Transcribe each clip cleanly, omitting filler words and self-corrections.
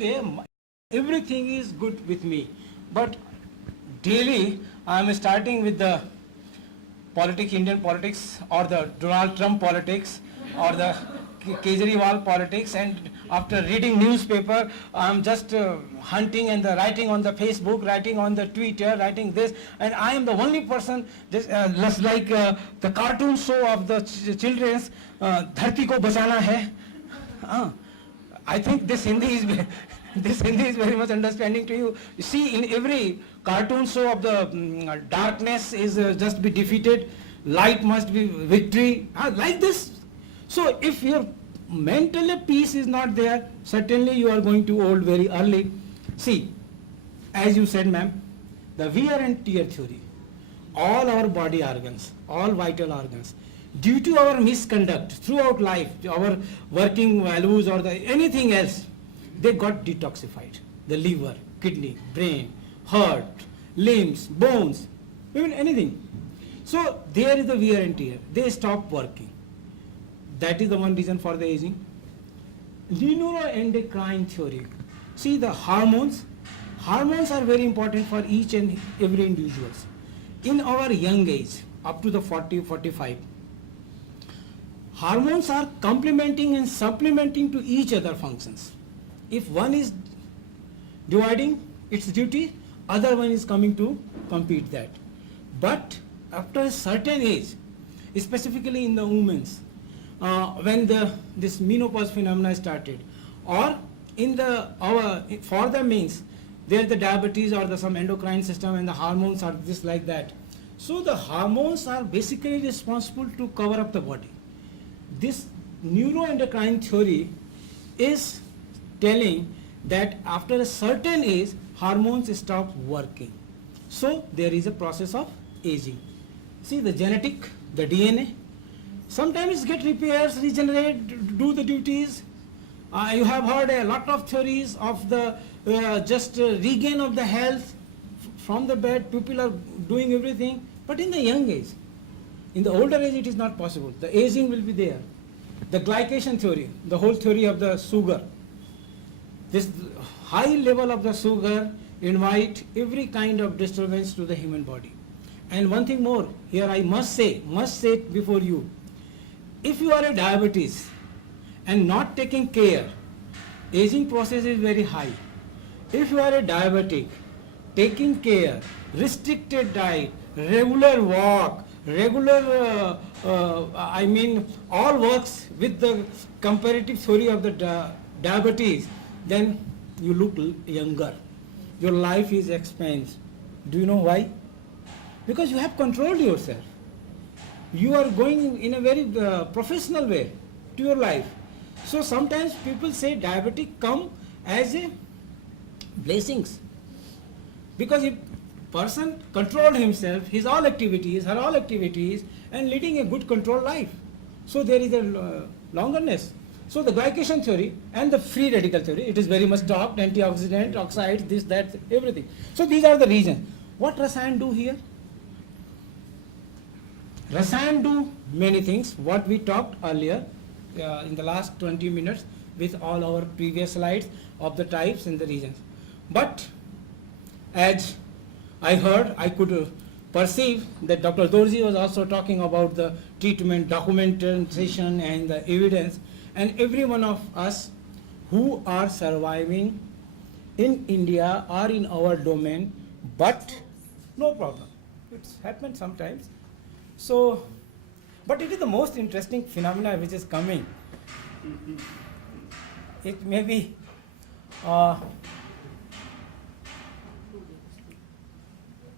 okay, everything is good with me, but daily I am starting with the Indian politics, or the Donald Trump politics, or the Kejriwal politics, and after reading newspaper, I'm just hunting and writing on the Facebook, writing on the Twitter, writing this, and I am the only person, just like the cartoon show of the children's, Dharti ko bachana hai. I think this Hindi is this Hindi is very much understanding to you. You see, in every cartoon show of the darkness is just be defeated, light must be victory, like this. So if your mental peace is not there, certainly you are going to old very early. See, as you said, ma'am, the wear and tear theory, all our body organs, all vital organs, due to our misconduct throughout life, our working values or anything else, they got detoxified. The liver, kidney, brain, heart, limbs, bones, even anything. So there is the wear and tear. They stop working. That is the one reason for the aging. Neuroendocrine theory. See, the hormones are very important for each and every individual. In our young age, up to the 40, 45, hormones are complementing and supplementing to each other functions. If one is dividing its duty, other one is coming to compete that. But after a certain age, specifically in the women's, when this menopause phenomena started, or in for the means, there the diabetes or some endocrine system and the hormones are just like that. So the hormones are basically responsible to cover up the body. This neuroendocrine theory is telling that after a certain age, hormones stop working. So there is a process of aging. See, the genetic, the DNA, sometimes get repairs, regenerate, do the duties. You have heard a lot of theories of the regain of the health from the bed. People are doing everything, but in the young age. In the older age, it is not possible. The aging will be there. The glycation theory, the whole theory of the sugar. This high level of the sugar invite every kind of disturbance to the human body. And one thing more, here I must say it before you. If you are a diabetes and not taking care, aging process is very high. If you are a diabetic, taking care, restricted diet, regular walk, regular, all works with the comparative theory of the diabetes, then you look younger. Your life is expensive. Do you know why? Because you have controlled yourself. You are going in a very professional way to your life. So sometimes people say diabetic come as a blessings. Because if person controlled himself, her all activities, and leading a good controlled life. So there is a longerness. So the glycation theory and the free radical theory, it is very much talked, antioxidant, oxides, this, that, everything. So these are the reasons. What Rasayan do here? Rasayan do many things, what we talked earlier in the last 20 minutes with all our previous slides of the types and the regions. But as I heard, I could perceive that Dr. Dorji was also talking about the treatment, documentation and the evidence, and every one of us who are surviving in India or in our domain, but no problem. It's happened sometimes. So, but it is the most interesting phenomena which is coming. It may be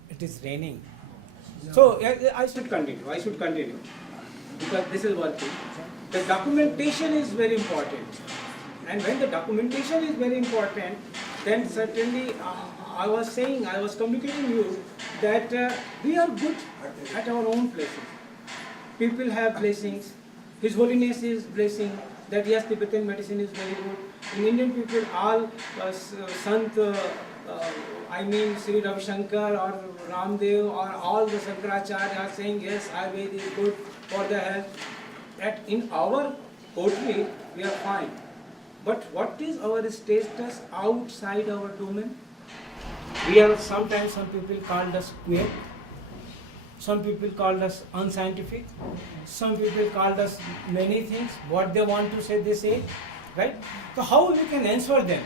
it is raining. So I should continue because this is working. The documentation is very important, and when the documentation is very important, then certainly I was communicating you that we are good at our own places. People have blessings. His Holiness is blessing that yes, Tibetan medicine is very good. In Indian people, all Sant, Sri Ravi Shankar or Ramdev or all the Shankaracharya are saying yes, Ayurveda is good for the health. That in our poetry we are fine. But what is our status outside our domain? We are sometimes, some people called us queer, some people called us unscientific, some people called us many things. What they want to say, they say, right? So how we can answer them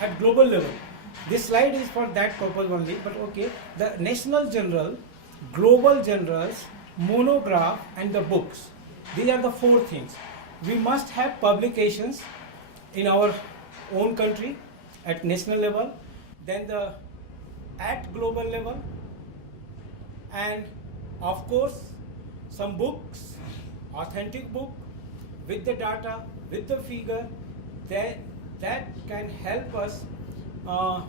at global level? This slide is for that purpose only, but okay. The national journal, global journals, monograph and the books. These are the four things. We must have publications in our own country at national level, then at global level, and of course some books, authentic book with the data, with the figure, that can help us to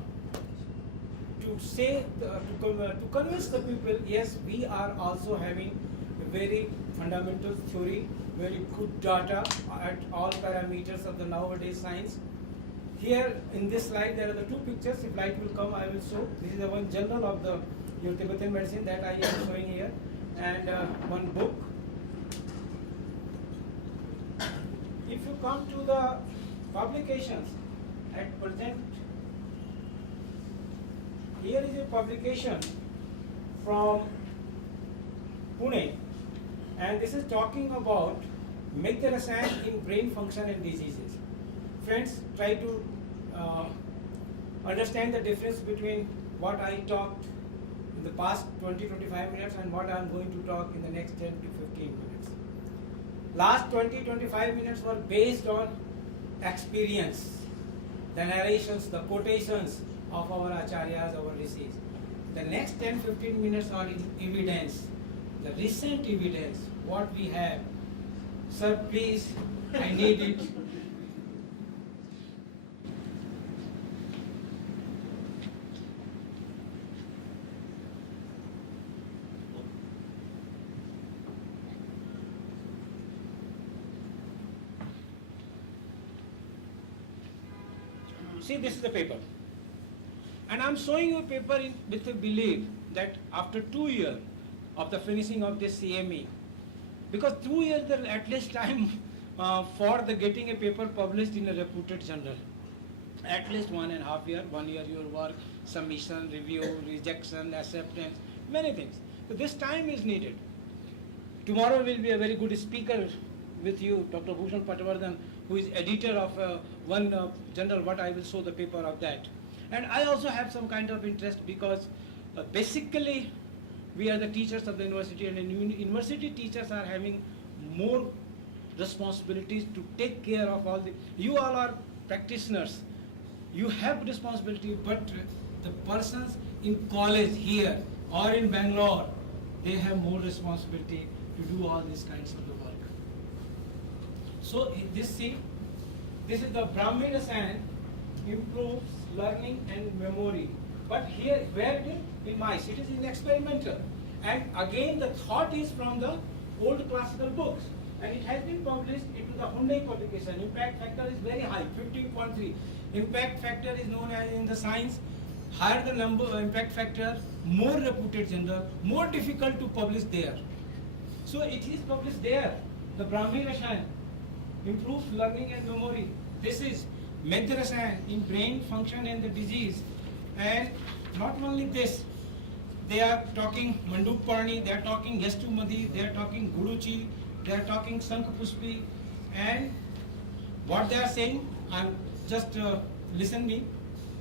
convince the people, yes, we are also having a very fundamental theory, very good data at all parameters of the nowadays science. Here in this slide there are the two pictures. If light will come, I will show. This is the one journal of the your Tibetan medicine that I am showing here, and one book. If you come to the publications at present, here is a publication from Pune, and this is talking about Megdarasan in brain function and diseases. Friends, try to understand the difference between what I talked in the past 20-25 minutes and what I am going to talk in the next 10 to 15 minutes. Last 20-25 minutes were based on experience, the narrations, the quotations of our acharyas, our rishis. The next 10-15 minutes are evidence, the recent evidence, what we have. Sir, please, I need it. See, this is the paper. And I'm showing you a paper with a belief that after 2 years of the finishing of this CME, because 2 years there at least time for the getting a paper published in a reputed journal. At least 1.5 years, 1 year your work, submission, review, rejection, acceptance, many things. So this time is needed. Tomorrow will be a very good speaker with you, Dr. Bhushan Patwardhan, who is editor of one journal, what I will show the paper of that. And I also have some kind of interest because basically we are the teachers of the university, and university teachers are having more responsibilities to take care of all the, you all are practitioners, you have responsibility, but the persons in college here or in Bangalore, they have more responsibility to do all these kinds of the work. So this is the Brahmi Rasayan improves learning and memory. But here, where it is? In mice. It is in experimental. And again, the thought is from the old classical books. And it has been published into the Hyundai publication. Impact factor is very high, 15.3. Impact factor is known as in the science. Higher the number impact factor, more reputed journal, more difficult to publish there. So it is published there. The Brahmi Rasayan improves learning and memory. This is Megdarasan in brain function and the disease. And not only this, they are talking Manduk Parni, they are talking Yastumadi, they are talking Guruchi, they are talking Sankhpuspi, and what they are saying, I'm just listen me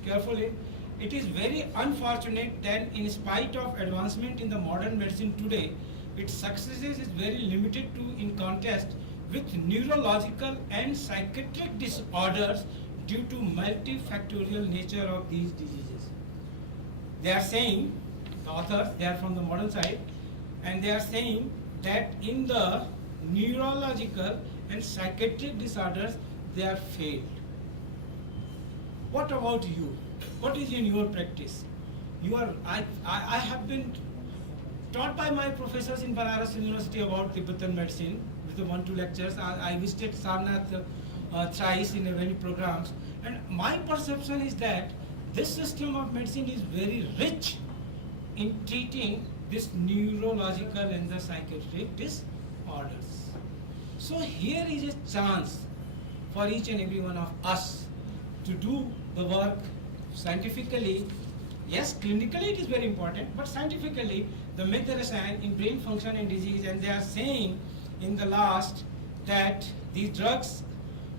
carefully. It is very unfortunate that in spite of advancement in the modern medicine today, its successes is very limited to in contrast with neurological and psychiatric disorders due to multifactorial nature of these diseases. They are saying, the authors, they are from the modern side, and they are saying that in the neurological and psychiatric disorders, they are failed. What about you? What is in your practice? I have been taught by my professors in Banaras University about Tibetan medicine with the 1-2 lectures. I visited Sarnath thrice in many programs, and my perception is that this system of medicine is very rich in treating this neurological and the psychiatric disorders. So here is a chance for each and every one of us to do the work scientifically. Yes, clinically it is very important, but scientifically the method assigned in brain function and disease, and they are saying in the last that these drugs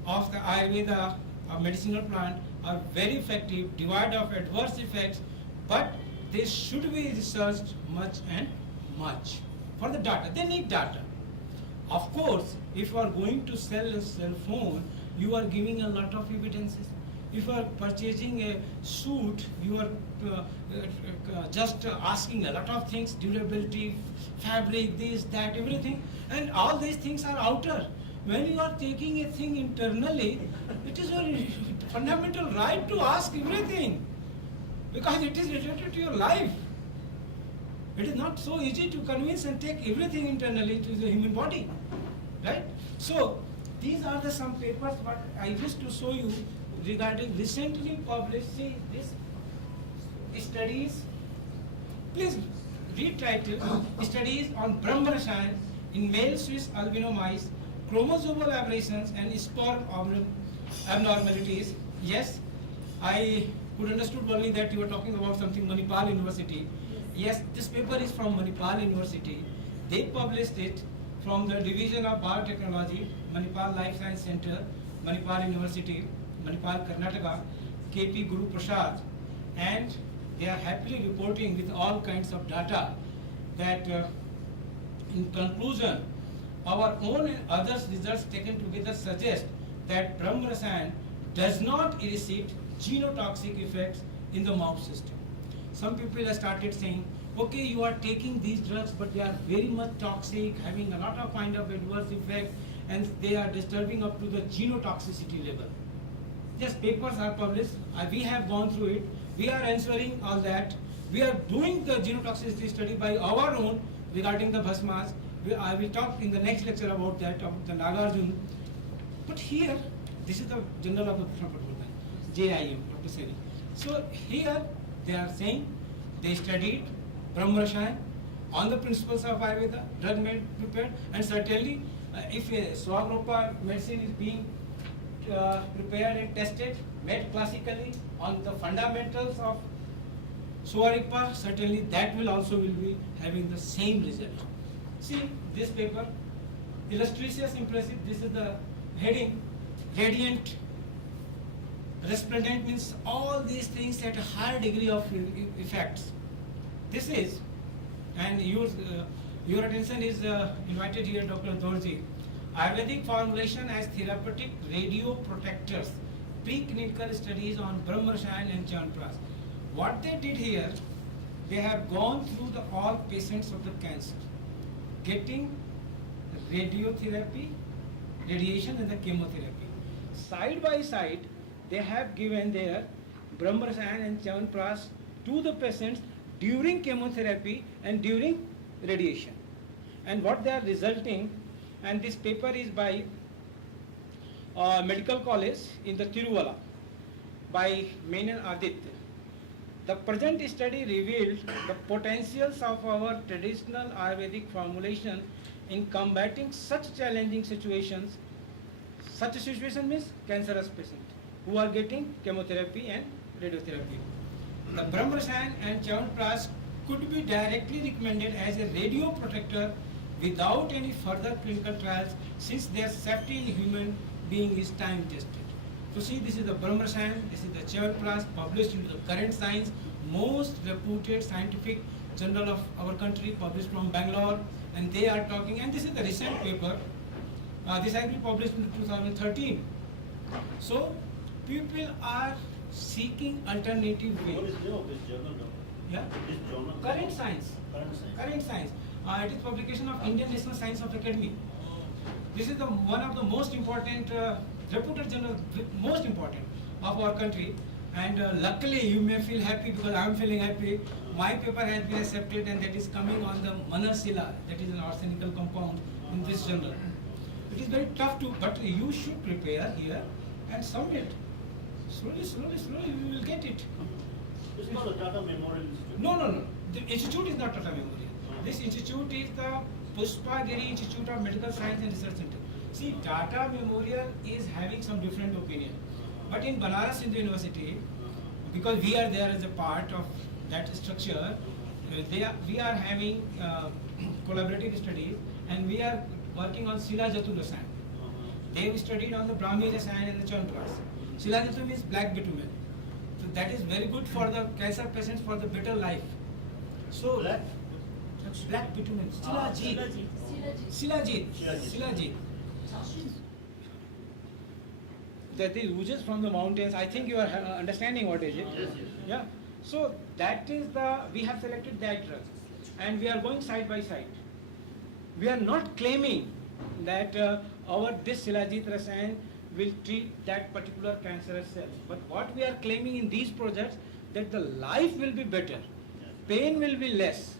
of the Ayurveda medicinal plant are very effective, devoid of adverse effects, but they should be researched much and much for the data. They need data. Of course, if you are going to sell a cell phone, you are giving a lot of evidences. If you are purchasing a suit, you are just asking a lot of things, durability, fabric, this, that, everything, and all these things are outer. When you are taking a thing internally, it is your fundamental right to ask everything, because it is related to your life. It is not so easy to convince and take everything internally to the human body, right? So these are the some papers what I wish to show you regarding recently published. See this studies. Please read title: Studies on Brahma Rasayan in male Swiss albino mice, chromosomal aberrations and sperm abnormalities. Yes, I could understood only that you were talking about something Manipal University. Yes, this paper is from Manipal University. They published it from the Division of Biotechnology, Manipal Life Science Center, Manipal University, Manipal, Karnataka, KP Guru Prasad, and they are happily reporting with all kinds of data that in conclusion, our own and others' results taken together suggest that Brahma Rasayan does not elicit genotoxic effects in the mouse system. Some people have started saying, okay, you are taking these drugs, but they are very much toxic, having a lot of kind of adverse effect, and they are disturbing up to the genotoxicity level. Yes, papers are published. We have gone through it. We are answering all that. We are doing the genotoxicity study by our own regarding the bhasmas. I will talk in the next lecture about that, of the Nagarjun. But here, this is the Journal of the Bhushan Patwardhan, JIM, Dr. Seri. So here they are saying they studied Brahma Rasayan on the principles of Ayurveda, drug made prepared, and certainly if a Swagropa medicine is being prepared and tested, made classically on the fundamentals of Swagropa, certainly that will also will be having the same result. See this paper, illustrious, impressive. This is the heading, radiant, resplendent means all these things at a higher degree of effects. This is, and your attention is invited here, Dr. Dorji. Ayurvedic formulation as therapeutic radioprotectors, preclinical studies on Brahma Rasayan and Chyawanprash. What they did here, they have gone through the all patients of the cancer, getting radiotherapy, radiation and the chemotherapy. Side by side, they have given their Brahma Rasayan and Chyawanprash to the patients during chemotherapy and during radiation. And what they are resulting, and this paper is by Medical College in the Tiruvalla by Menon Aditya. The present study revealed the potentials of our traditional Ayurvedic formulation in combating such challenging situations. Such a situation means cancerous patients who are getting chemotherapy and radiotherapy. The Brahma Rasayan and Chyawanprash could be directly recommended as a radioprotector without any further clinical trials, since their safety in human being is time tested. So see, this is the Brahma Rasayan, this is the Chyawanprash, published into the current science, most reputed scientific journal of our country, published from Bangalore, and they are talking, and this is the recent paper, this has been published in 2013. So people are seeking alternative ways. What is the name of this journal? Yeah? This journal? Current Science. Current Science. Current Science. It is publication of Indian National Science of Academy. This is the one of the most important, reputed journal, most important of our country. And luckily, you may feel happy because I am feeling happy. My paper has been accepted, and that is coming on the Manasila, that is an arsenical compound in this journal. It is very tough to, but you should prepare here and submit. Slowly, you will get it. It's not a Tata Memorial Institute. No. The institute is not Tata Memorial. This institute is the Pushpagiri Institute of Medical Science and Research Center. See, Tata Memorial is having some different opinion. But in Banaras Hindu University, because we are there as a part of that structure, we are having collaborative studies, and we are working on Silajatu Rasayan. They have studied on the Brahmi Rasayan and the Chandras. Silajatu means black bitumen. So that is very good for the cancer patients for the better life. So Black? black bitumen, Silajit. Silajit. That is oozes from the mountains. I think you are understanding what is it. Yes, yes. Yeah. So that is we have selected that drug, and we are going side by side. We are not claiming that our this Silajit Rasayan will treat that particular cancerous cells. But what we are claiming in these projects, that the life will be better, pain will be less,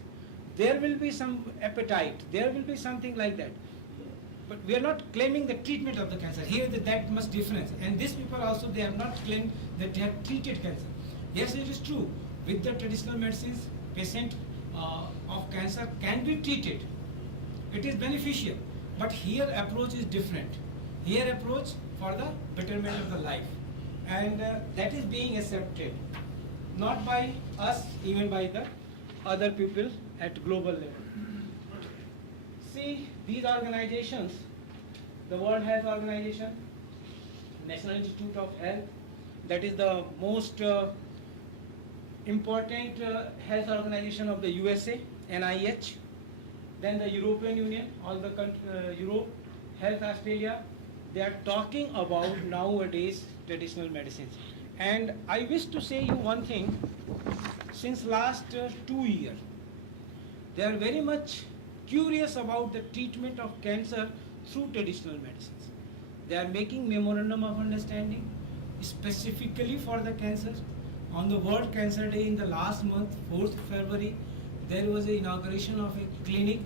there will be some appetite, there will be something like that. But we are not claiming the treatment of the cancer. Here that much difference. And these people also, they have not claimed that they have treated cancer. Yes, it is true. With the traditional medicines, patient of cancer can be treated. It is beneficial. But here approach is different. Here approach for the betterment of the life. And that is being accepted. Not by us, even by the other people at global level. See, these organizations, the World Health Organization, National Institute of Health, that is the most important health organization of the USA, NIH, then the European Union, all the Europe, Health Australia, they are talking about nowadays traditional medicines. And I wish to say you one thing, since last 2 years, they are very much curious about the treatment of cancer through traditional medicines. They are making memorandum of understanding specifically for the cancer. On the World Cancer Day in the last month, 4th February, there was an inauguration of a clinic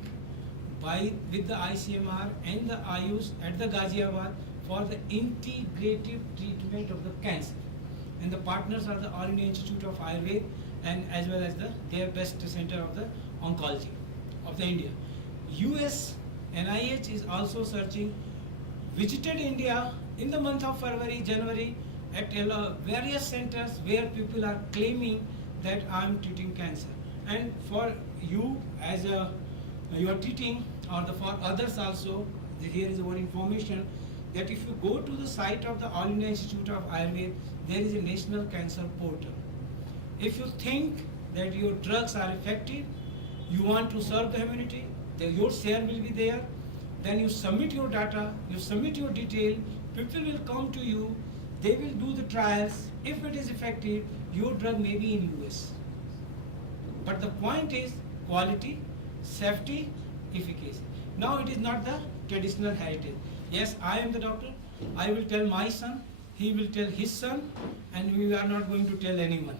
with the ICMR and the Ayush at the Ghaziabad for the integrative treatment of the cancer. And the partners are the All India Institute of Ayurveda and as well as their best center of the oncology of the India. US NIH is also searching, visited India in the month of February, January at various centers where people are claiming that I am treating cancer. And for you as you are treating, or for others also, here is one information that if you go to the site of the All India Institute of Ayurveda, there is a national cancer portal. If you think that your drugs are effective, you want to serve the community, your share will be there, then you submit your data, you submit your detail, people will come to you, they will do the trials. If it is effective, your drug may be in US. But the point is quality, safety, efficacy. Now it is not the traditional heritage. Yes, I am the doctor, I will tell my son, he will tell his son, and we are not going to tell anyone.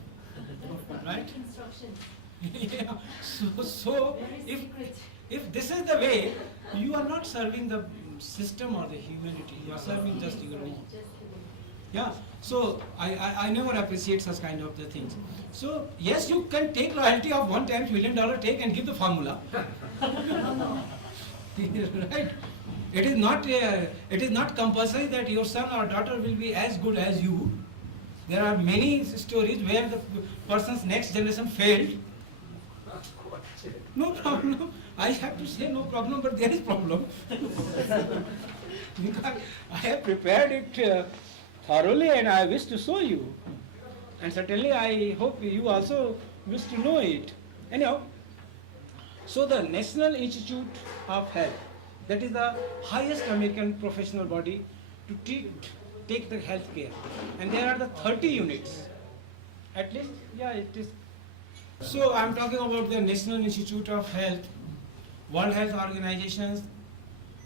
Right? Instructions. Yeah. So if this is the way, you are not serving the system or the humanity, you are serving just your own. Yeah, so I never appreciate such kind of the things. So yes, you can take royalty of $1 million take and give the formula. Right? It is not compulsory that your son or daughter will be as good as you. There are many stories where the person's next generation failed. No problem. I have to say no problem, but there is problem. Because I have prepared it thoroughly and I wish to show you. And certainly I hope you also wish to know it. Anyhow, so the National Institute of Health, that is the highest American professional body to take the health care. And there are the 30 units. At least, yeah, it is. So I am talking about the National Institute of Health. World Health Organizations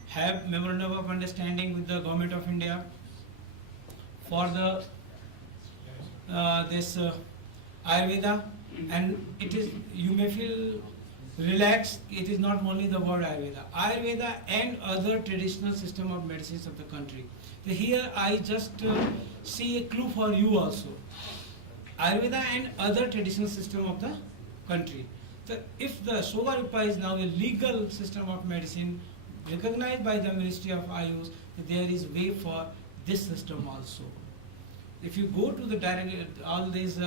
have memorandum of understanding with the Government of India for the this Ayurveda, and it is, you may feel relaxed, it is not only the word Ayurveda and other traditional system of medicines of the country. So here I just see a clue for you also. Ayurveda and other traditional system of the country. So if the Sogarupa is now a legal system of medicine recognized by the Ministry of Ayush, there is way for this system also. if you go to the all these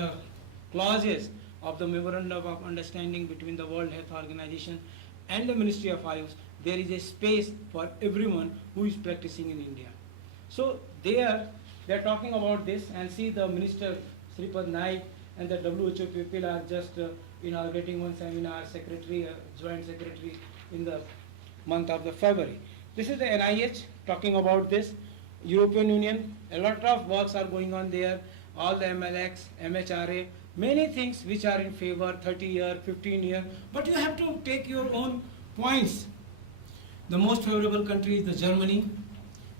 clauses of the memorandum of understanding between the World Health Organization and the Ministry of Ayush, there is a space for everyone who is practicing in India. So they are talking about this, and see the Minister Sripad Naik and the WHO people are just inaugurating one seminar, joint secretary in the month of the February. This is the NIH talking about this. European Union, a lot of works are going on there, all the MLX, MHRA, many things which are in favor, 30 year, 15 year, but you have to take your own points. The most favorable country is the Germany,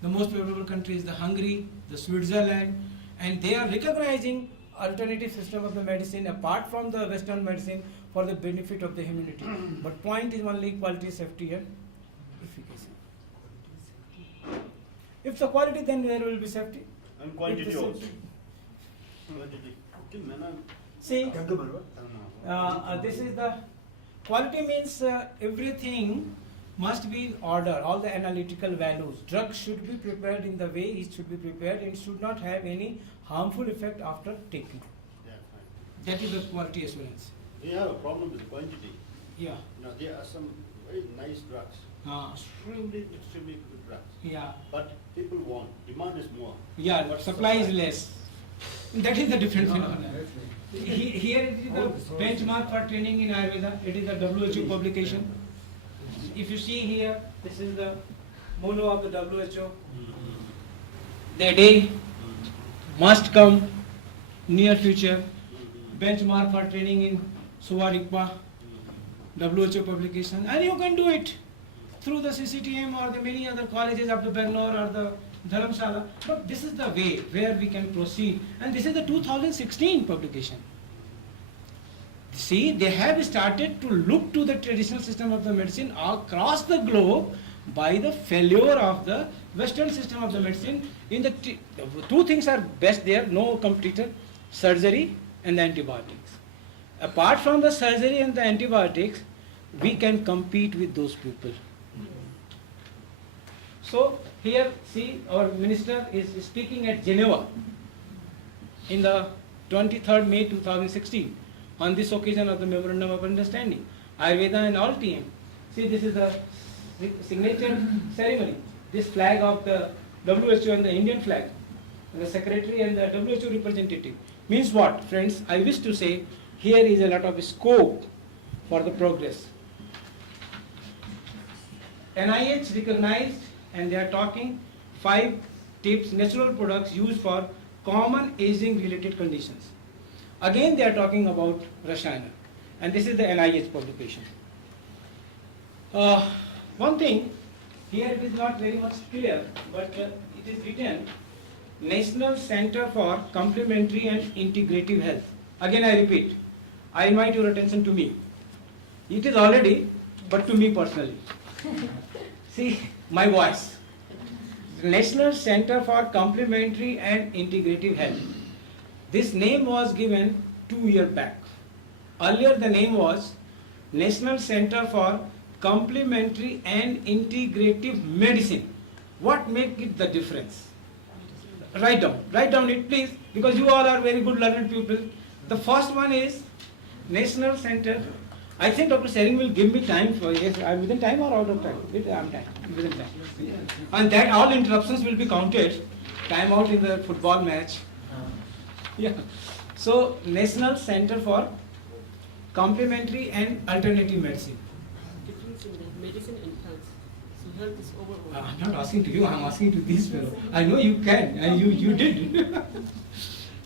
the most favorable country is the Hungary, the Switzerland, and they are recognizing alternative system of the medicine apart from the Western medicine for the benefit of the humanity. But point is only quality, safety and efficacy. If the quality, then there will be safety. And If quantity the also. safety- Quantity. Okay, madam. See, this is the quality means everything must be in order, all the analytical values. Drugs should be prepared in the way it should be prepared, and should not have any harmful effect after taking. Yeah, fine. That is the quality assurance. We have a problem with quantity. Yeah. Now, there are some very nice drugs, extremely good drugs. Yeah. But people want, demand is more. Yeah, But supply is less. That is the different phenomenon. Here it is the benchmark for training in Ayurveda. It is the WHO publication. If you see here, this is the mono of the WHO. The day must come near future. Benchmark for training in Suvarikpa, WHO publication, and you can do it through the CCTM or the many other colleges of the Bangalore or the Dharamshala. But this is the way where we can proceed, and this is the 2016 publication. See, they have started to look to the traditional system of the medicine across the globe by the failure of the Western system of the medicine. In the two things are best there, no competitor: surgery and the antibiotics. Apart from the surgery and the antibiotics, we can compete with those people. So here, see, our minister is speaking at Geneva in the 23rd May 2016 on this occasion of the Memorandum of Understanding, Ayurveda and all TM. See, this is the signature ceremony. This flag of the WHO and the Indian flag, and the secretary and the WHO representative. Means what, friends? I wish to say here is a lot of scope for the progress. NIH recognized, and they are talking 5 tips, natural products used for common aging related conditions. Again they are talking about Rashayana, and this is the NIH publication. One thing, here it is not very much clear, but it is written National Center for Complementary and Integrative Health. Again I repeat, I invite your attention to me. It is already, but to me personally. See, my voice. National Center for Complementary and Integrative Health. This name was given 2 years back. Earlier the name was National Center for Complementary and Integrative Medicine. What makes it the difference? Write down it please, because you all are very good learned people. The first one is National Center. I think Dr. Sering will give me time for yes. I'm within time or out of time? I'm time. Within time. And that all interruptions will be counted. Time out in the football match. Yeah. So National Center for Complementary and Alternative Medicine. Difference in the medicine and health. So health is overall. I'm not asking to you. I'm asking to this fellow. I know you can, and you did.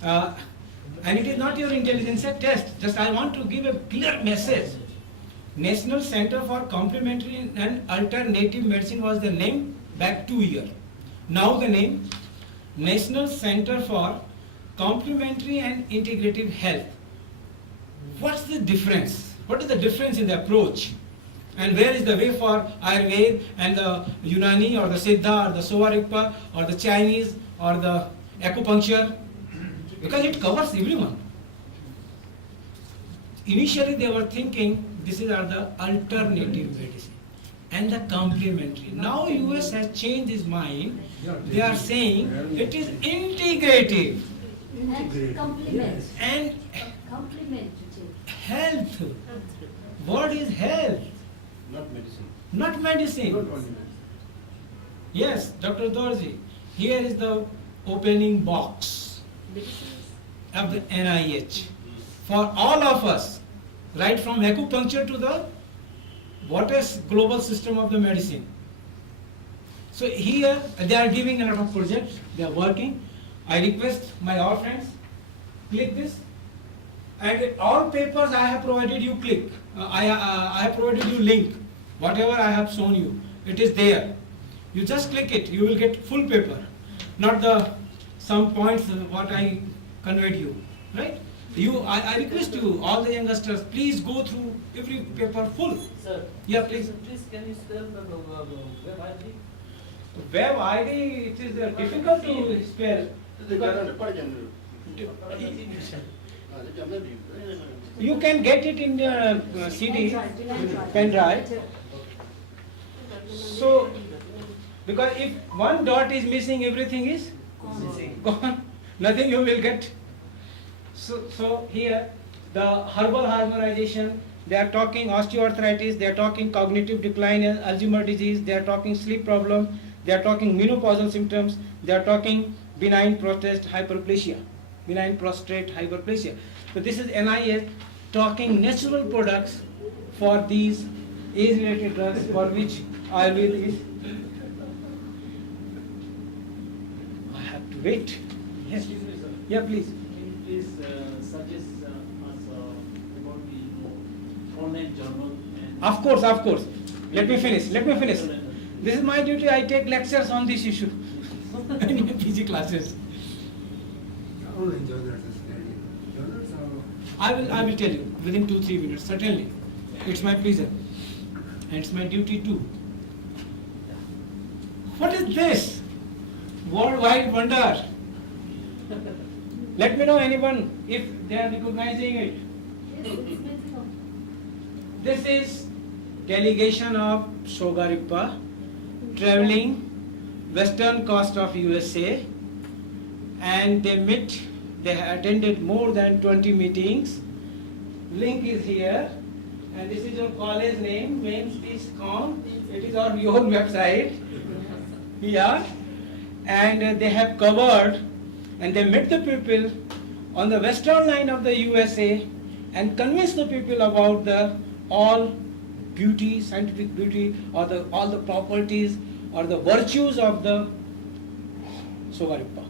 And it is not your intelligence test. Just I want to give a clear message. National Center for Complementary and Alternative Medicine was the name back 2 years. Now the name National Center for Complementary and Integrative Health. What's the difference? What is the difference in the approach? And where is the way for Ayurveda and the Unani or the Siddha or the Sovarikpa or the Chinese or the acupuncture? Because it covers everyone. Initially they were thinking this is the alternative medicine and the complementary. Now US has changed its mind. They are saying it is integrative. And complement. And Complement to take. health. What is health? Not medicine. Not medicine. Not only medicine. Yes, Dr. Dorji, here is the opening box Medicines. of the NIH for all of us, right from acupuncture to the what is global system of the medicine. So here they are giving a lot of projects, they are working. I request my all friends, click this. And all papers I have provided you click. I have provided you link. Whatever I have shown you, it is there. You just click it, you will get full paper, not the some points what I conveyed you, right? I request you, all the youngsters, please go through every paper full. Sir. Yeah, please. Sir, please can you spell the web ID? Web ID, it is difficult to spell. They cannot put it You can get it in the CD, pen drive. So, because if one dot is missing, everything is gone. Nothing you will get. So here, the herbal harmonization, they are talking osteoarthritis, they are talking cognitive decline and Alzheimer's disease, they are talking sleep problem, they are talking menopausal symptoms, they are talking benign prostate hyperplasia. Benign prostate hyperplasia. So this is NIH talking natural products for these age-related drugs for which Ayurveda is. I have to wait. Yes. Excuse me, sir. Yeah, please. Can you please suggest us about the online journal and... Of course. Let me finish. This is my duty. I take lectures on this issue in my PG classes. Online journals is study. Journals are I will tell you within 2-3 minutes. Certainly, it's my pleasure, and it's my duty too. What is this? Worldwide wonder. Let me know anyone if they are recognizing it. Yes, it is mentioned on. This is delegation of Shogarippa traveling western coast of USA, and they attended more than 20 meetings. Link is here, and this is your college name, Mains Peace Con. It is on your website. Yeah, and they have covered, and they met the people on the western line of the USA and convinced the people about the all beauty, scientific beauty, or all the properties or the virtues of the Shogarippa.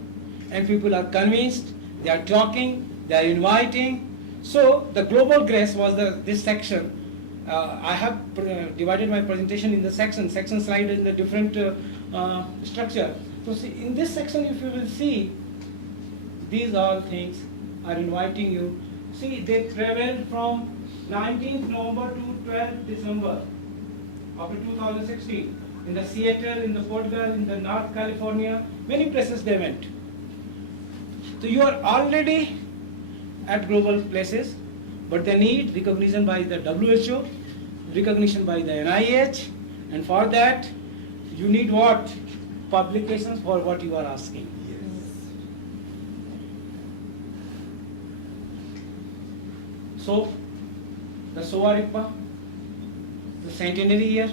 And people are convinced, they are talking, they are inviting. So the global grace was this section. I have divided my presentation in the section slide in the different structure. So see, in this section, if you will see, these all things are inviting you. See, they traveled from 19th November to 12th December of 2016 in the Seattle, in the Portugal, in the North California, many places they went. So you are already at global places, but they need recognition by the WHO, recognition by the NIH, and for that you need what? Publications for what you are asking. So, the Shogarippa, the centenary year,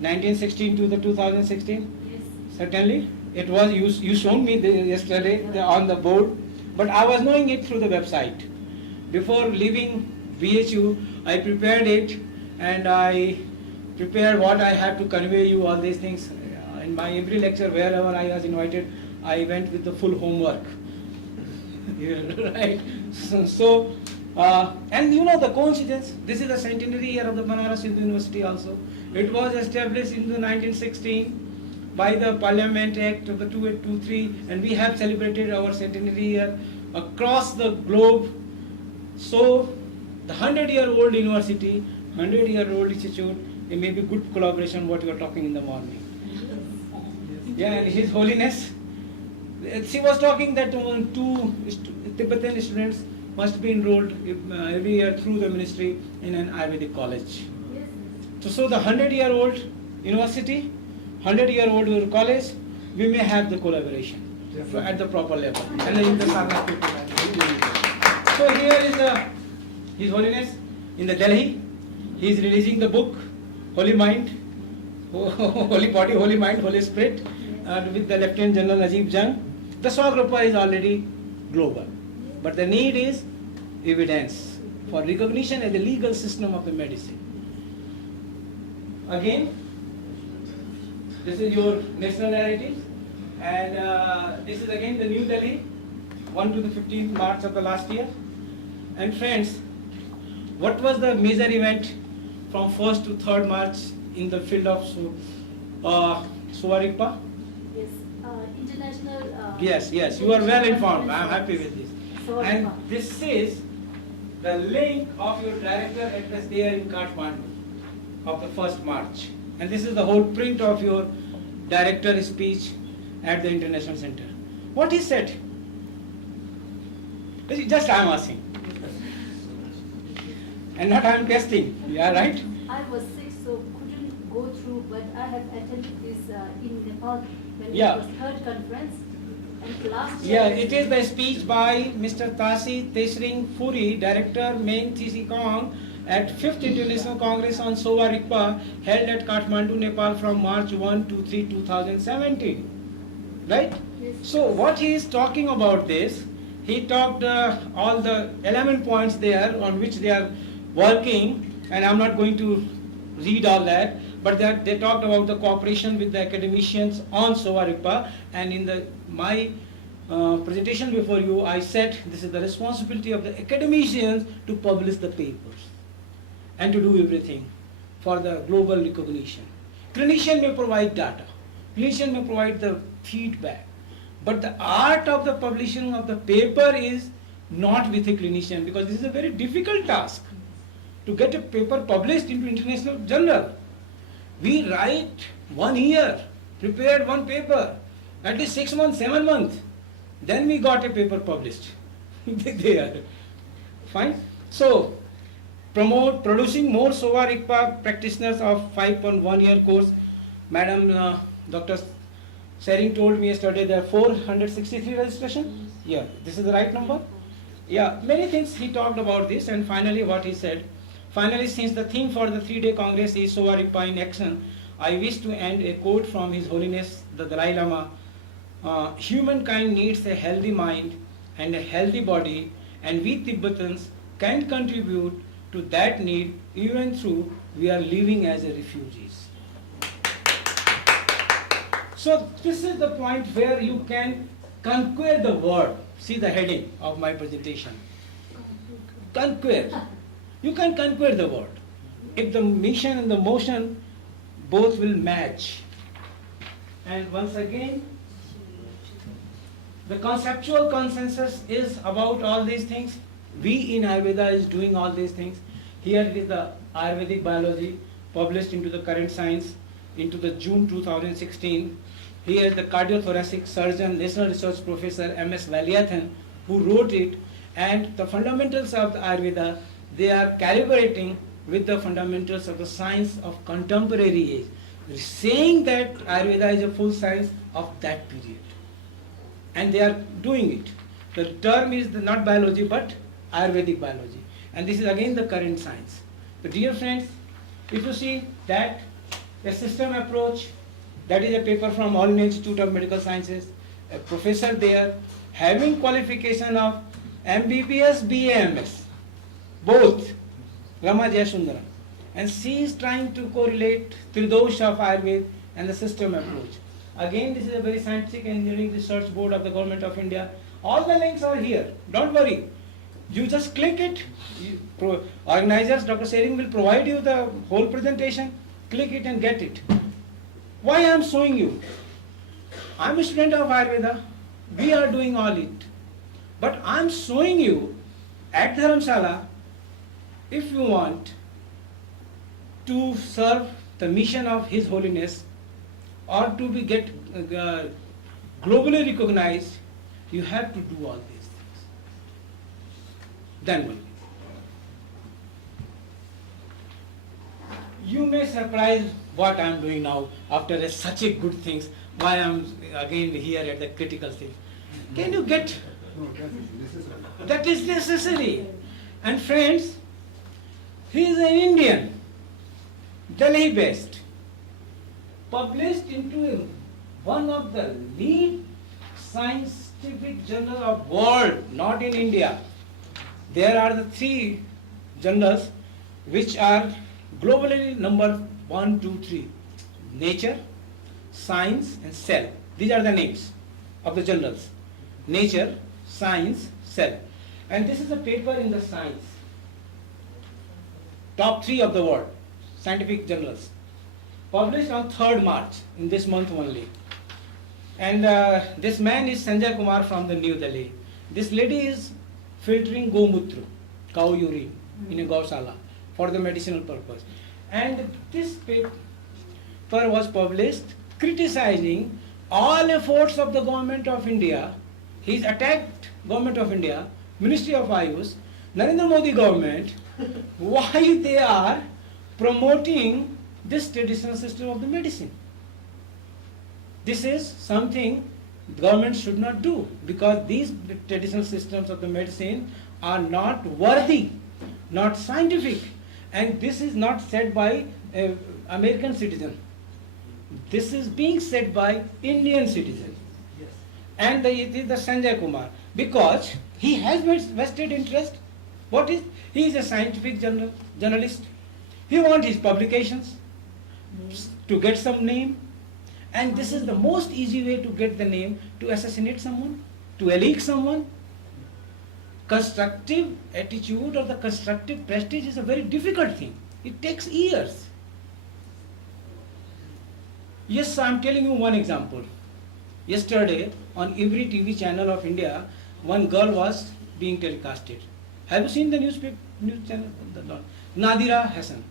1916 to the 2016. Yes. Certainly, it was, you shown me yesterday on the board, but I was knowing it through the website. Before leaving BHU, I prepared it, and I prepared what I had to convey you, all these things. In my every lecture, wherever I was invited, I went with the full homework. Right? And you know the coincidence, this is the centenary year of the Banaras Hindu University also. It was established in the 1916 by the Parliament Act of the 2823, and we have celebrated our centenary year across the globe. So the 100-year-old university, 100-year-old institute, it may be good collaboration what you are talking in the morning. Yeah, and His Holiness, she was talking that 2 Tibetan students must be enrolled every year through the ministry in an Ayurvedic college. Yes. So the 100-year-old university, 100-year-old college, we may have the collaboration. at the proper level. And then in the Sarnath people. So here is His Holiness in the Delhi. He is releasing the book Holy Mind, Holy Body, Holy Mind, Holy Spirit, with the Lieutenant General Najib Jung. The Swarupa is already global, but the need is evidence for recognition as a legal system of the medicine. Again, this is your national narrative, and this is again the New Delhi, 1 to the 15th March of the last year. And friends, what was the major event from 1st to 3rd March in the field of Suvarikpa? Yes, international. Yes, you are well informed. I am happy with this. And Suvarikpa. this is the link of your director address there in Kathmandu of the 1st March. And this is the whole print of your director speech at the International Center. What he said? Just I am asking. And not I am testing. Yeah, right? I was sick, so couldn't go through, but I have attended this in Nepal when Yeah. it was third conference. And last Yeah, year. it is the speech by Mr. Tasi Tesring Puri, Director, Main TC Kong, at 5th International Congress on Sowa Rigpa, held at Kathmandu, Nepal from March 1 to 3, 2017. Right? Yes. So what he is talking about this, he talked all the 11 points there on which they are working, and I'm not going to read all that, but they talked about the cooperation with the academicians on Sowa Rigpa, and in my presentation before you, I said this is the responsibility of the academicians to publish the papers and to do everything for the global recognition. Clinician may provide data, clinician may provide the feedback, but the art of the publishing of the paper is not with a clinician, because this is a very difficult task to get a paper published into international journal. We write 1 year, prepared one paper, at least 6 months, 7 months, then we got a paper published. There. Fine. So, producing more Sowa Rigpa practitioners of 5.1 year course. Madam Dr. Sering told me yesterday there are 463 registration. Yeah, this is the right number. Yeah, many things he talked about this, and finally what he said. Finally, since the theme for the 3-day Congress is Sowa Rigpa in action, I wish to end a quote from His Holiness the Dalai Lama. Humankind needs a healthy mind and a healthy body, and we Tibetans can contribute to that need even though we are living as a refugees. So this is the point where you can conquer the world. See the heading of my presentation. Conquer. You can conquer the world. If the mission and the motion both will match. And once again, the conceptual consensus is about all these things. We in Ayurveda is doing all these things. Here it is the Ayurvedic biology published into the current science into the June 2016. Here the cardiothoracic surgeon, national research professor M.S. Valyathan, who wrote it, and the fundamentals of the Ayurveda, they are calibrating with the fundamentals of the science of contemporary age, saying that Ayurveda is a full science of that period. And they are doing it. The term is not biology but Ayurvedic biology. And this is again the current science. So dear friends, if you see that a system approach, that is a paper from All India Institute of Medical Sciences, a professor there having qualification of MBBS, BAMS, both, Rama Jayasundaram. And she is trying to correlate Tridosh of Ayurveda and the system approach. Again, this is a very scientific engineering research board of the Government of India. All the links are here. Don't worry. You just click it. Organizers, Dr. Sering will provide you the whole presentation. Click it and get it. Why I am showing you? I am a student of Ayurveda. We are doing all it. But I am showing you at Dharamshala, if you want to serve the mission of His Holiness or to be globally recognized, you have to do all these things. Then only. You may surprise what I am doing now after such a good things, why I am again here at the critical stage. Can you get No, that is necessary. that is necessary? And friends, he is an Indian, Delhi based, published into one of the lead scientific journal of world, not in India. There are the 3 journals which are globally number 1, 2, 3. Nature, Science and Cell. These are the names of the journals. Nature, Science, Cell. And this is a paper in the Science. Top 3 of the world, scientific journals. Published on 3rd March, in this month only. And this man is Sanjay Kumar from the New Delhi. This lady is filtering Gomutra, cow urine, in a Gausala for the medicinal purpose. And this paper was published criticizing all efforts of the government of India. He's attacked government of India, Ministry of Ayush, Narendra Modi government, why they are promoting this traditional system of the medicine. This is something government should not do, because these traditional systems of the medicine are not worthy, not scientific, and this is not said by American citizen. This is being said by Indian citizen. Yes. And it is the Sanjay Kumar, because he has vested interest. What is? He is a scientific journalist. He wants his publications to get some name. And this is the most easy way to get the name, to assassinate someone, to elect someone. Constructive attitude or the constructive prestige is a very difficult thing. It takes years. Yes, I am telling you one example. Yesterday, on every TV channel of India, one girl was being telecasted. Have you seen the news channel? Nadira Hassan.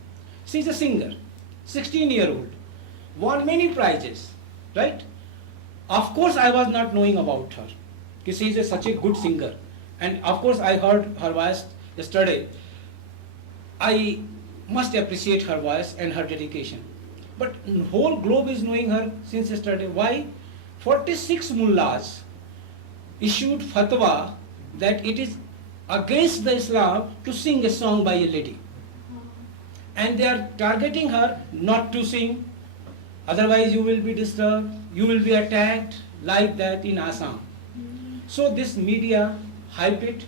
She is a singer, 16-year-old, won many prizes, right? Of course, I was not knowing about her, because she is such a good singer. And of course, I heard her voice yesterday. I must appreciate her voice and her dedication. But whole globe is knowing her since yesterday. Why? 46 mullahs issued fatwa that it is against the Islam to sing a song by a lady. And they are targeting her not to sing, otherwise you will be disturbed, you will be attacked, like that in Assam. So this media hype it.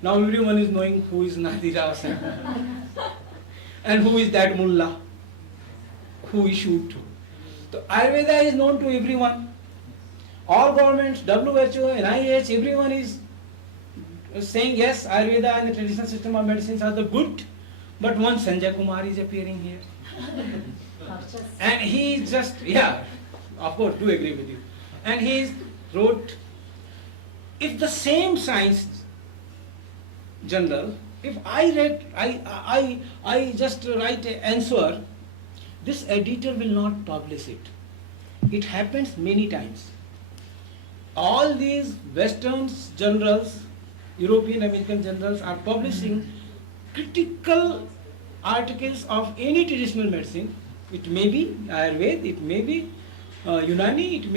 Now everyone is knowing who is Nadira Hassan and who is that mullah who issued to. So Ayurveda is known to everyone. All governments, WHO, NIH, everyone is saying yes, Ayurveda and the traditional system of medicines are the good. But one Sanjay Kumar is appearing here. And he just, yeah, of course, do agree with you. And he wrote, if the same science journal, if I read, I just write an answer, this editor will not publish it. It happens many times. All these Western journals, European, American journals are publishing critical articles of any traditional medicine. It may be Ayurveda, it may be Unani, it may